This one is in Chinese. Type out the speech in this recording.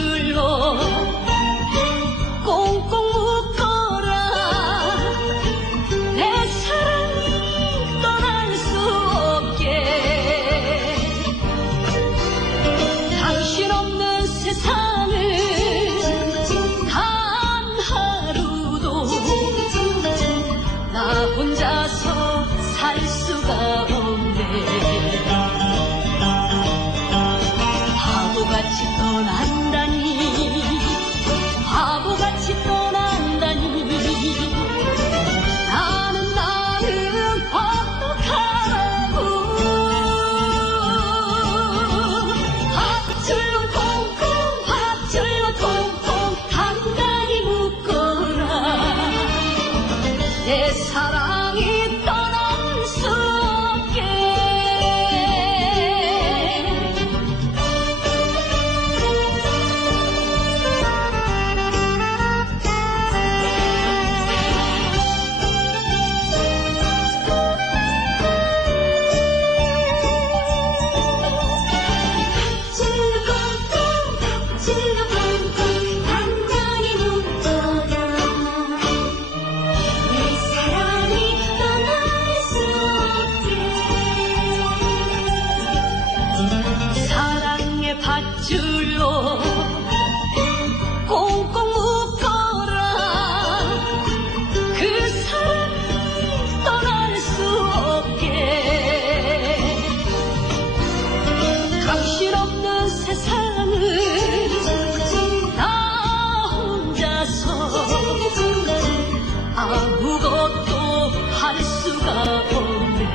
Lời 空